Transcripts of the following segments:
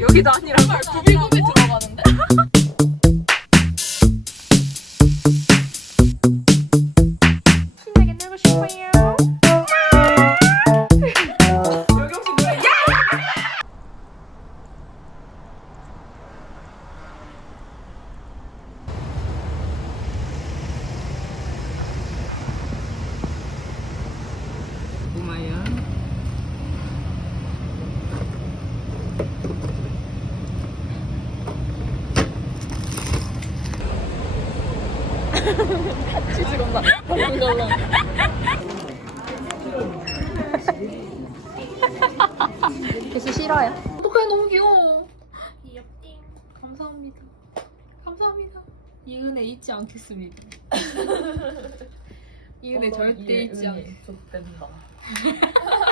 여기도 아니라고? 구비구비 감사합니다. 감사합니다. 이 은혜 잊지 않겠습니다. 이 은혜 절대 잊지 않. 좋댄다.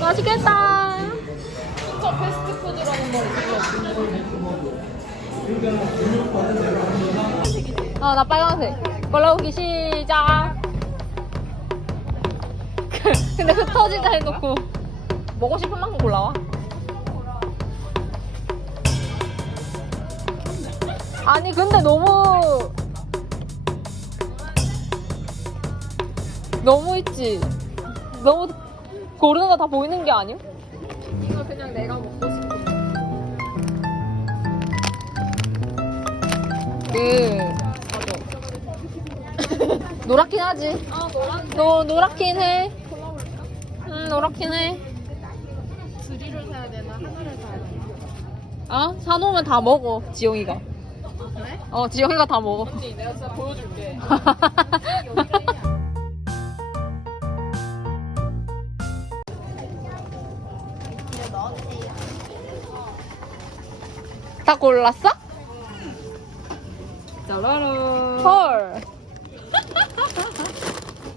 맛있겠다. 진짜 패스트푸드라는 말이 들려. 어, 나 빨간색. 골라보기 시작. 근데 흩어지자 해놓고 먹고 싶은 만큼 골라와. 아니 근데 너무 너무 있지. 너무 고르는 거 다 보이는 게 아니야? 이거 그냥 내가 먹고 싶은 그 노랗긴 하지. 아 노란 너 노랗긴 해. 응 노랗긴 해. 드리를 사야 되나 하나를 사야 되나? 아 사놓으면 다 먹어 지영이가. 그래? 어 지영이가 다 먹어. 언니 내가 진짜 보여줄게. 다 골랐어? 짜라란. 헐.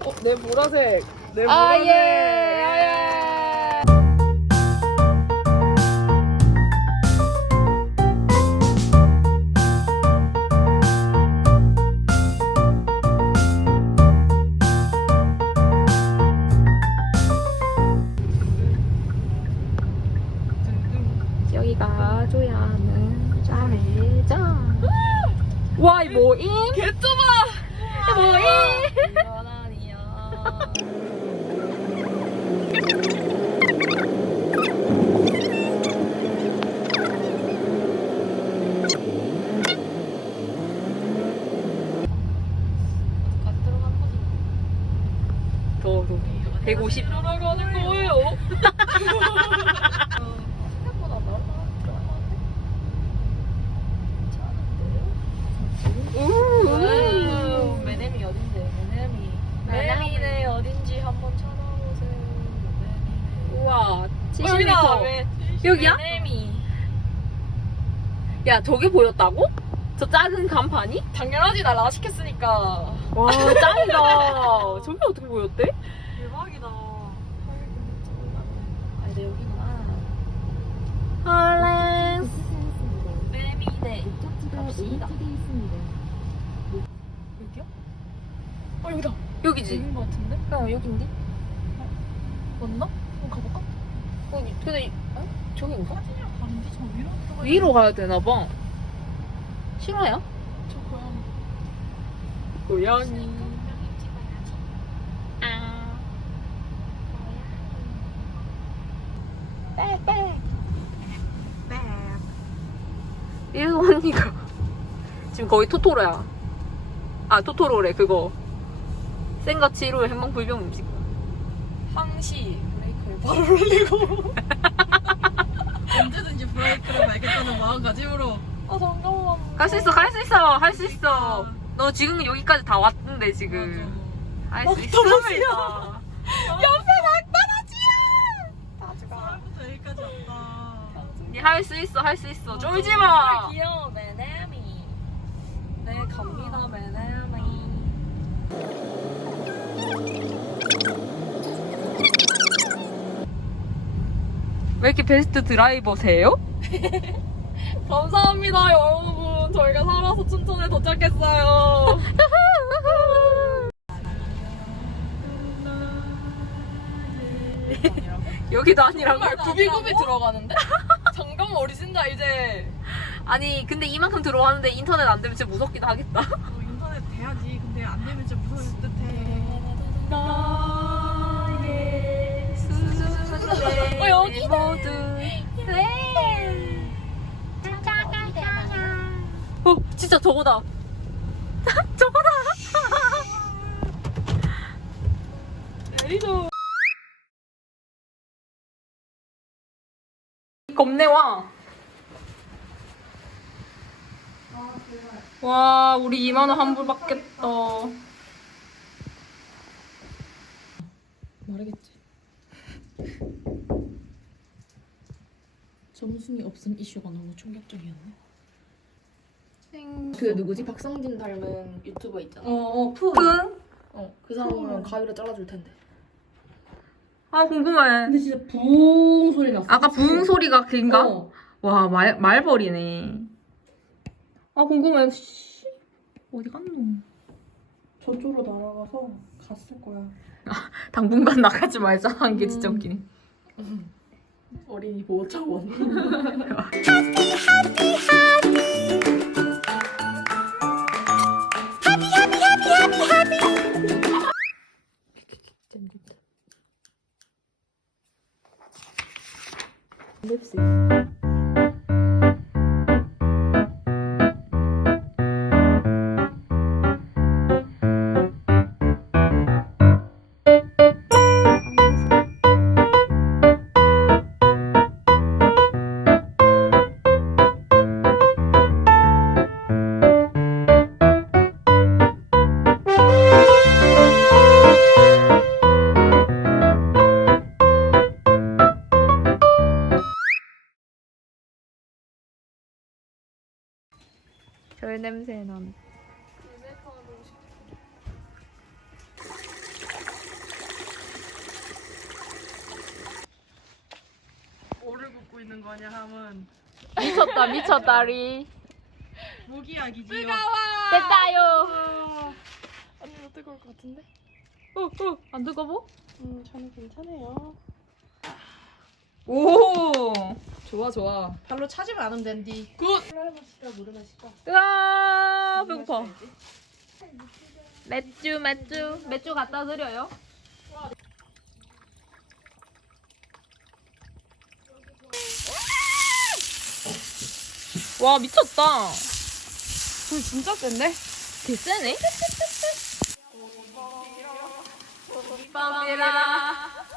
어, 내 보라색. 내아 보라색. 예. 아, 예. 와, 이 뭐임? 개 좁아. 이 뭐임? 이건 아니야. 어디까지 들어간 거지? 더, 더. 150. 들어가는 거예요. 생각보다 넓어. 와우, 매네미 어딘데? 매네미. 매네미네 어딘지 한번 찾아보세요. 매네미. 우와. 여기다. 70m. 왜? 여기야? 매네미. 야, 저게 보였다고? 저 작은 간판이? 당연하지 나 라식했으니까. 와, 짱이다. 저게 어떻게 보였대? 대박이다. 아, 근데 여기구나. 헐랭스. 매미네. 갑시다. 여기야? 어 여기다. 여기지? 여긴 것 같은데? 어, 여긴데? 맞나? 한번 가볼까? 어, 근데, 이- 어? 저긴가? 사진이랑 다른데 저 위로 들어가. 위로 가야 되나 봐. 실화야? 저 고양이. 고양이. 아. 빽. 이래서 언니가 지금 거의 토토로야. 아, 토토로래, 그거. 센과 치료의 행방 불병 음식. 항시 바로 올리고. 언제든지 브레이크를 밟겠다는 마음가짐으로. 아 잠깐만. 갈 수 있어, 갈 수 있어, 할 수 있어. 너 지금 여기까지 다 왔는데 지금. 할 수 있어. 떨어지려. 옆에 막 처음부터 여기까지 왔다. 니 할 수 있어 할 수 있어. 쫄지 마. 귀여워 매나미. 네 갑니다 매나미. 왜 이렇게 베스트 드라이버세요? 감사합니다 여러분. 저희가 살아서 춘천에 도착했어요. 여기도 아니라고 정말 구비구비 들어가는데? 잠깐만 오리진다 이제. 아니 근데 이만큼 들어왔는데 인터넷 안 되면 진짜 무섭기도 하겠다 너 인터넷 돼야지. 근데 안 되면 진짜 무서울 듯해. 어 여기 모두 어 진짜 저거다 저거다 내리죠. 겁내 와. 와, 우리 2만 원 환불 받겠다. 말하겠지. 점순이 없음 이슈가 너무 충격적이었네. 그 누구지 박성진 닮은 유튜버 있잖아. 어, 푸. 푸? 어, 그 사람은 가위로 잘라줄 텐데. 아, 궁금해. 근데 진짜 붕 소리 났어. 아까 부응 소리가 그인가? 어. 와, 말, 말벌이네. 아, 궁금해. 씨. 어디 갔노? 저쪽으로 날아가서 갔을 거야. 당분간 나가지 말자 한 게 진짜 음. 웃기네. 어린이 보호 차원. 별 냄새 난. 뭐를 굽고 있는 거냐 함은 미쳤다, 미쳤다리. 무기약이지요. 됐다요. 언니도 뜨거울 것 같은데? 어, 어, 안 뜨거워? 음, 저는 괜찮아요. 오. 좋아, 좋아. 별로 차지만 않으면 된디. 굿! 술 마실까, 물을 마실까? 으아, 배고파. 맥주, 맥주, 맥주 갖다 드려요. 와 미쳤다. 불 진짜 센데? 개쎄네. 빰비라.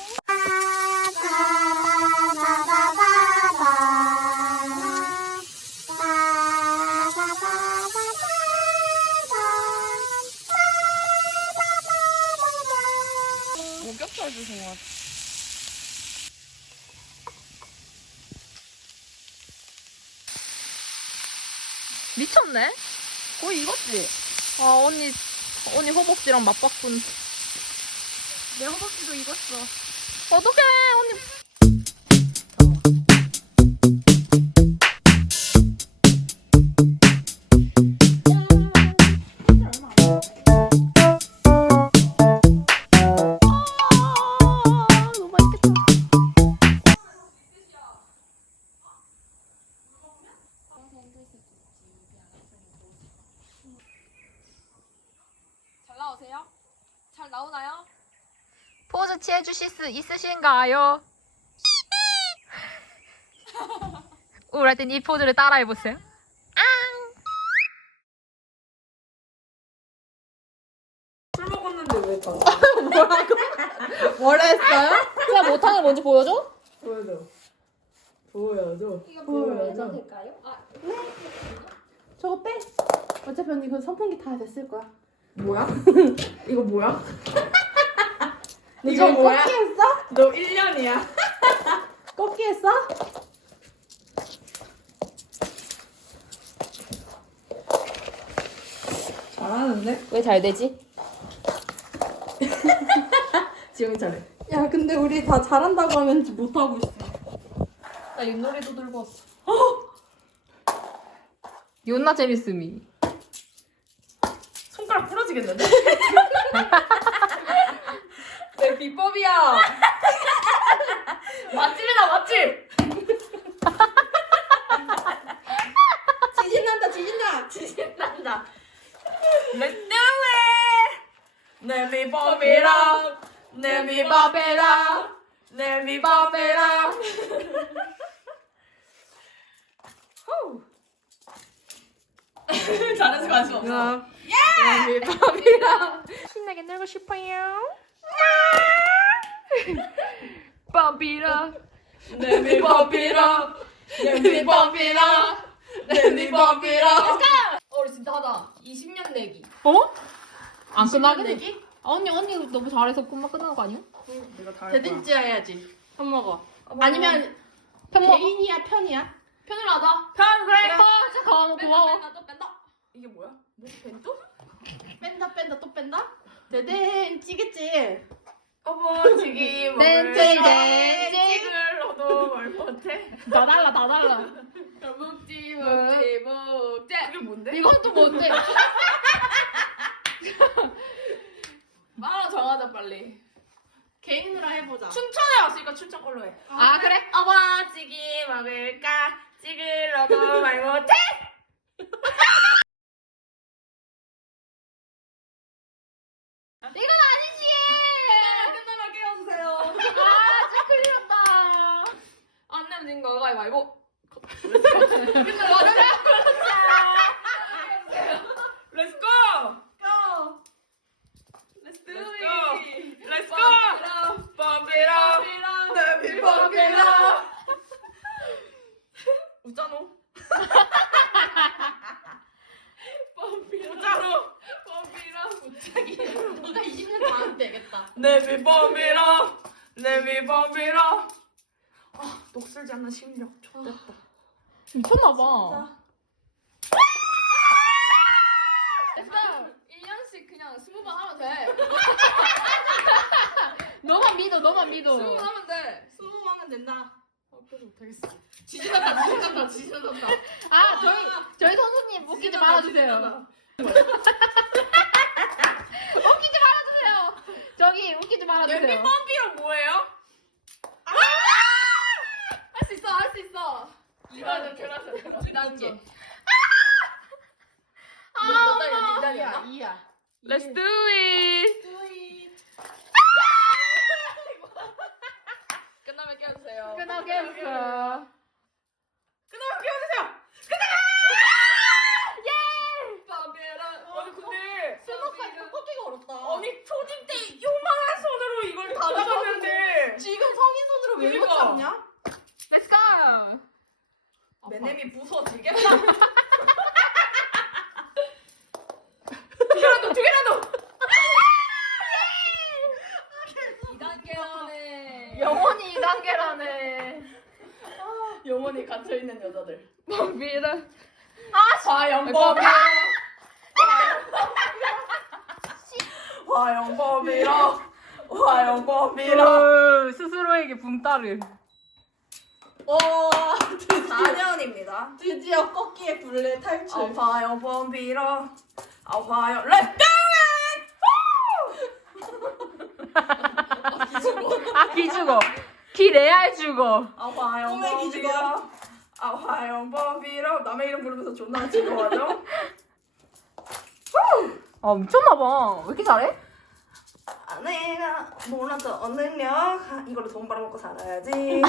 미쳤네. 거의 이거지. 아 언니 언니 허벅지랑 맞바꾼. 내 허벅지도 익었어. 어떡해 주실 수 있으신가요? 우울할 땐 이 포즈를 따라해보세요. 술 먹었는데 왜 가? 뭐라 했어요? 그냥 못하는 게 뭔지 보여줘? 보여줘. 보여줘. 이거 보여줘. 될까요? 아, 저거 빼. 어차피 언니 그 선풍기 다 됐을 거야. 뭐야? 이거 뭐야? 너 이거 지금 뭐야? 꺾기 했어? 너 1년이야. 꺾기 했어? 잘하는데? 왜 잘 되지? 지금 잘해. 야 근데 우리 다 잘한다고 하면 못하고 있어. 나 윷놀이도 들고 왔어. 존나 재밌음이. 손가락 부러지겠는데? 내 비법이야. 맛집이다 맛집. 지진 난다 지진 나. 지진 난다. Let's do it. 내 비법이라. 내 비법이라. 내 비법이라. 후. 잘해서 관심 없어. 내 비법이라. 신나게 놀고 싶어요. 빰비라. 내 비법이라. 내 비법이라. 내 비법이라. 어, 우리 진짜 하다. 20년 내기. 어? 안 끝나게 내기? 아, 언니 언니 너무 잘해서 금방 끝나는 거 아니야? 내가 다 대든지 해야지. 밥 먹어. 아니면 아니면 편 먹어. 개인이야 편이야? 편을 하자. 편 그래. 아, 잠깐만 고마워. 뺀다, 또 뺀다. 이게 뭐야? 뭐 벤또? 뺀다 뺀다 또 뺀다? 대댄 찌겠지. 어머 지기 댄, 댄, 댄, 댄. 찍으러도 말 못해. 다 달라 다 달라. 묵지 묵지 묵지. 이게 뭔데? 이건 또 뭔데? 말아 정하자 빨리. 개인으로 해보자. 춘천에 왔으니까 춘천 걸로 해. 아 그래? 어머 지기 먹을까? 찍으러도 말 못해. 이건 아니지. 끝나면 깨워주세요. 아 진짜 큰일 났다. 안 내면 진 거, 가위바위보. Let's go! 고! Let's do it! Let's go! Pump it up! Let me pump it up! 웃잖아. 웃잖아. Pump it up. 네가 20년 다 하면 되겠다. Let me pump it up. Let me pump it up. 아, 녹슬지 않는 심력. 좋겠다. 미쳤나 봐. 1년씩 그냥 20번 하면 돼. 너만 믿어. 20번 하면 돼. 스무 하면 된다. 어, 그래도 못하겠어. 지진난다 지진난다 지진난다. 아 저희 저희 선수님 웃기지 말아주세요. 웃기지 말아주세요. 저기 웃기지 내 말아주세요. 펌피로 뭐예요? 할 수 있어, 할 수 있어. 이거는 결혼. 2단계. 몇 달이야? 이야 2달이야? 이야. Let's! Do it. 끝나면 깨워주세요. 끝나게 했어. 끝나면 깨워주세요. 끝나가! 예! 빰베라. 아니 근데 스무살 꺾기가 어렵다. 아니 초딩 때 요만한 손으로 이걸 다 나가는데 지금 성인 손으로 왜 못 그러니까. 잡냐? Let's go. 내냄이 부서지겠다. 두 개라도 두 개라도. 2단계라네. 영원히 2단계라네. 영원히 갇혀 있는 여자들. 빰비라. 화영범이라. 화영범이라. 화영범이라. 어, 스스로에게 붕따를. 와 드디어 4년입니다. 드디어 꺾기의 굴레 탈출. 아 화영범이라. 아. Let's do 아 기죽어. 기 레알 죽어. 아 화영범이라. 아 화영범이라. 남의 이름 부르면서 존나 즐거워하죠? 아 미쳤나 봐. 왜 이렇게 잘해? 아, 내가 몰랐던 능력 아, 이걸로 돈 벌어먹고 살아야지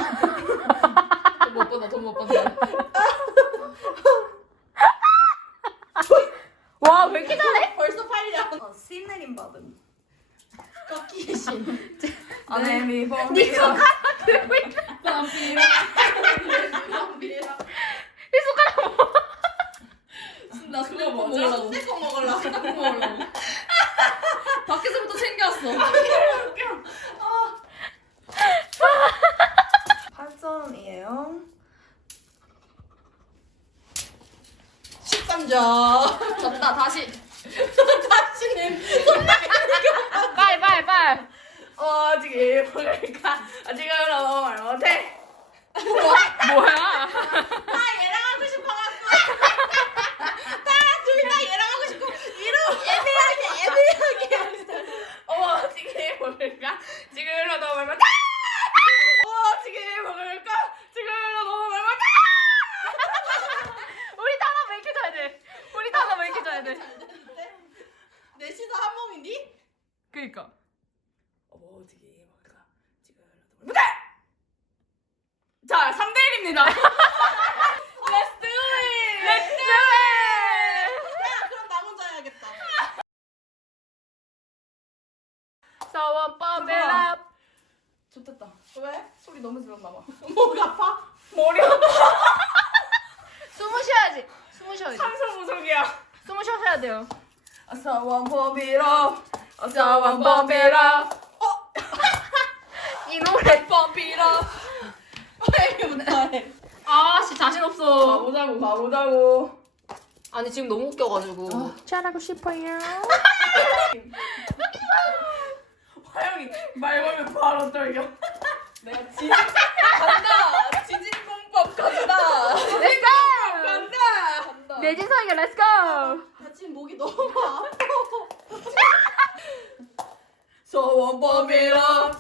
돈못 번다 돈 못 번다. 와, 왜 이렇게 잘해? 벌써 8년. 어, 신 내림 받음. 꺾기의 신. 아내미 네 범비라. 손가락 들고 있는 빰삐라. 이 손가락 뭐? 나 그거? 먹으려고. 내거 먹으려고. 밖에서부터 챙겨왔어. 打他信 몸이니? 그니까. 어머 어떻게 먹을까? 지금이라도 말면 돼! 자 3대 1입니다. Let's do it! Let's do it! 야, 그럼 나 먼저 해야겠다. 서원 뻔벨라. 좋겠다. 왜? 소리 너무 질렀나 봐. 목 아파? 머리 쉬어야지. 숨을 쉬어야지. 산소 부족이야. 쉬어야 돼요. 어서원 범비라 어서원 범비라 이 노래. 범비라 빨리부터 해. 아씨 자신 없어. 가보자고 가보자고 아니 지금 너무 웃겨가지고. 잘하고 싶어요. 화영이 말 걸면 바로 떨려 내가 지진 간다 지진공법 간다 Let's go. 간다 내진성이가. 나 지금 목이 너무 아파. 서원 범비라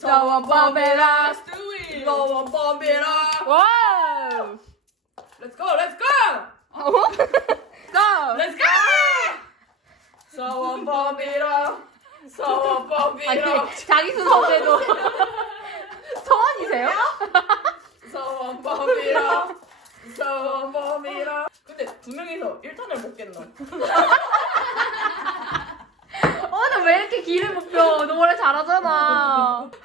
서원 범비라 서원 범비라 와우. Let's go Let's go 어? Go. Let's go 서원 범비라 서원 범비라 아니 자기수 선배도 서원이세요? 서원 범비라 범비라 근데 두 명이서 1탄을 못 깼나? 오늘 왜 이렇게 길을 못 펴? 너 원래 잘하잖아.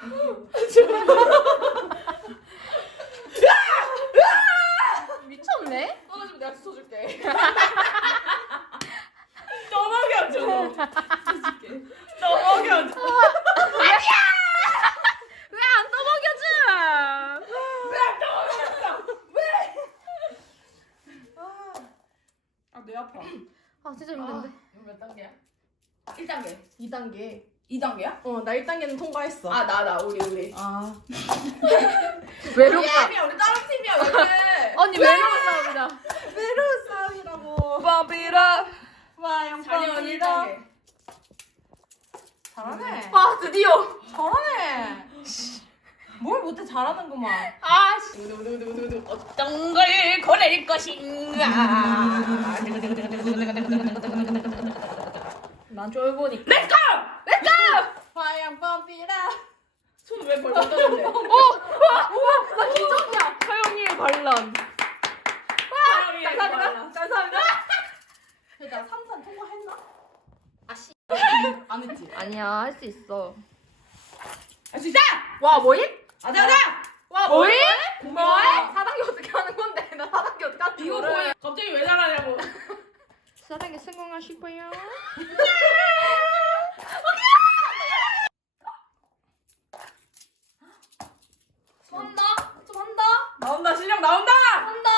미쳤네? 떨어지면 내가 주워줄게 너 먹여줘 너 너 먹여줘 왜 안 떠먹여줘? 왜안 떠먹였어 왜? 아내 아파 아 진짜 힘든데. 이거 몇 단계야? 1단계 2단계. 2단계야? 어, 나 1단계는 통과했어. 아 나 나 우리 우리 아. 외롭다. 야 우리 다른 팀이야 왜 그래 언니 외로운 싸움이다. 외로운 싸움이라고. 범비라 와영 자녀 뻔이다. 1단계 잘하네. 와 드디어. 잘하네. 뭘 못해 잘하는구만. 아씨. 두두두두두 어떤 걸 고를 것인가 난 쫄보니까. 렛츠고! 화양 뻔삐라. 손왜 벌벌 떠는데 오! 와! 우와! 나 기적이야! 서영이의 반란. 감사합니다 감사합니다. 나 3산 통과했나? 아씨. 안 했지. 아니야, 할 수 있어. 할 수 있다! 와, 뭐임? 아자 아자! 와, 뭐임? 고마워. 뭐해? 4단계 어떻게 하는 건데? 나 4단계 어떻게 하는 이거. 뭐야? 갑자기 왜 잘하냐고 4단계 성공하시고요. 좀 한다. 좀 한다. 나온다 실력 나온다! 한다.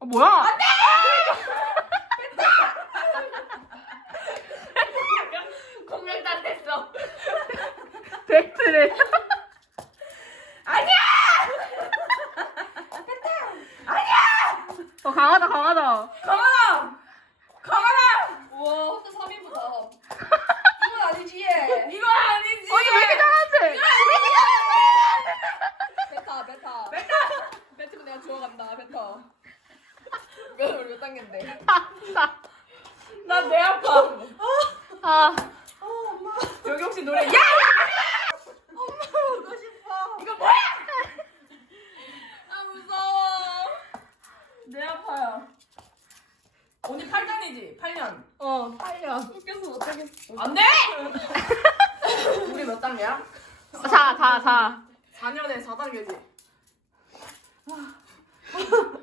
아, 뭐야? 안 돼! 공명단 됐어 팩트를. 아니야! 어, 강하다, 강하다. 강하나! 강하나! 우와 혼자 3인부터. 이건 아니지. 이거 아니지 언니 왜 이렇게 잘하지? 베타 베타. 베타! 베트면 내가 주워간다 베타. 몇, 우리 몇 단계인데? 나내 아파 아, 어, 엄마. 여기 혹시 노래 야! 엄마 보고 싶어. 이거 뭐야? 아 8년이지 8년 어, 8년. 웃겨서 못하겠어. 안 돼 우리 몇 단계야? 4, 4, 4. 4년에 4단계지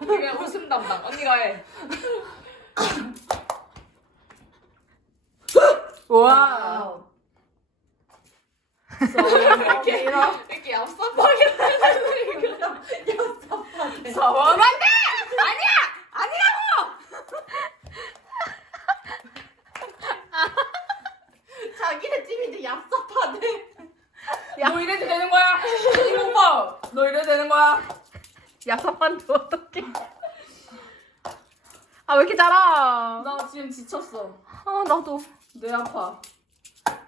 우리가 웃음 담당 언니가 해 와. 이렇게 이렇게 얍삽하게 서원한데 아니야 아니라고 자기네 집이 이제 얍삽하대. 너 이래도 되는 거야 이 오빠 너 이래도 되는 거야 얍삽한데 어떡해. 아, 왜 이렇게 잘아? 나 지금 지쳤어 아, 나도. 뇌 아파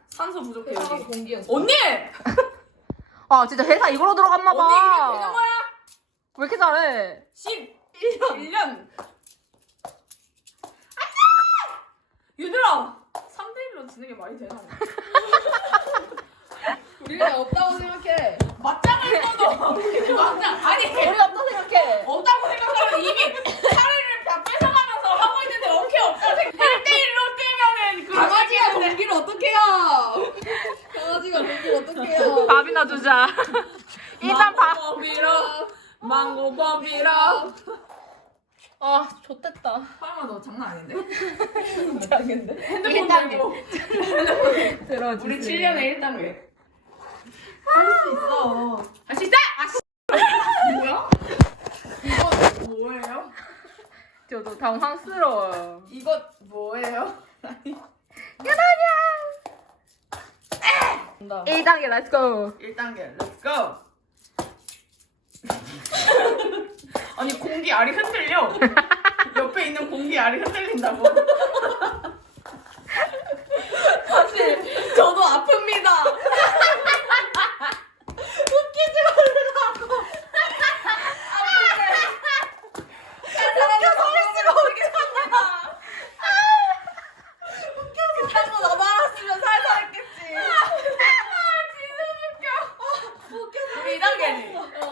산소 부족해 회사가 여기 공기였어. 언니 아, 진짜 회사 이걸로 들어갔나 봐. 언니 이게 되는 거야 왜 이렇게 잘해? 11년 1년 얘들아 3대1로 지는 게 말이 되나 우리가 없다고 생각해. 맞짱을 떠도 맞짱 아니 우리 없다 생각해. 없다고 생각하면 이미 차례를 다 뺏어가면서 하고 있는데 오케이 없다 생각 1대1로 뛰면은 그 강아지가 공기를 어떻게 해요? 강아지가 공기를 어떻게 해요? 밥이나 주자. 일단 밥. 망고밥이라 망고밥이라 아, 좋댔다. 파마 너 장난 아닌데? 장난인데? 핸드폰 일단계. 들고 들어주세요. 우리 7년에 1단계 할 수 있어. 할 수 있어! 아, 씨. 뭐야? 이거 뭐예요? 저도 당황스러워요. 이거 뭐예요? 간다. 1단계 렛츠고. 1단계 렛츠고 아니 공기 알이 흔들려 옆에 있는 공기 알이 흔들린다고 사실 저도 아픕니다 웃기지 말라고 웃겨서 할 수가 없겠다 웃겨서 나도 알았으면 살살 했겠지 우리 2단계니 어.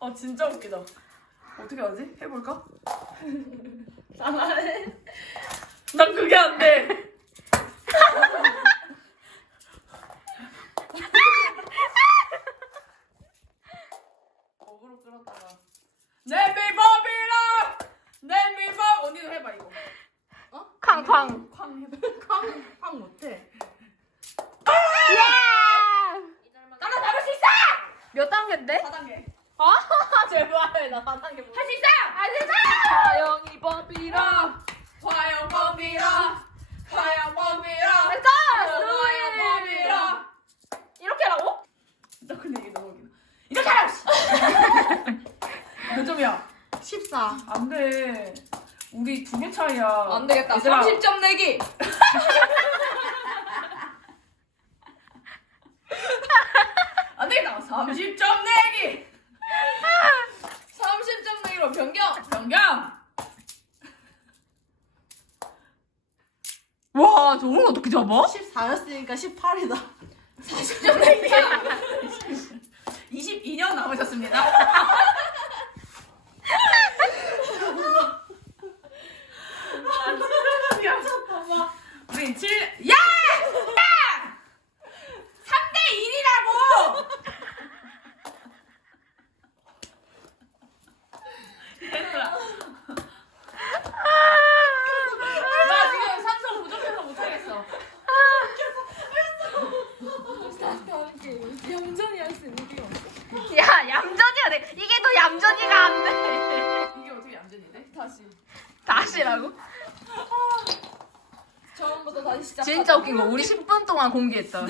어 진짜 웃기다. 어떻게 하지? 해볼까? 난 그게 안 돼. 어그로 끌었다가 내미법이라 내미법 언니도 해봐 이거. 쾅쾅. 쾅 해봐. 팡 못해. 예! 나도 잡을 수 있어. 몇 단계인데? 4단계. 아, 제발. 나 4단계 못. 할수 있어. 아, 진짜! 영이 법이라. 화영법이라 화영법이라 됐다! 화영법이라 이렇게 하라고? 나 근데 이게 너무 웃기다. 이렇게 하라! 씨. 몇 점이야? 14. 안 돼. 우리 두 개 차이야. 안 되겠다. 얘들아, 30점 내기. 안 되겠다. 30점 내기. 30점 내기로 변경. 변경. 와, 저걸 어떻게 잡아? 14였으니까 18이다. 40점 내기. 22년 남으셨습니다. 우리 10분 동안 공개했다.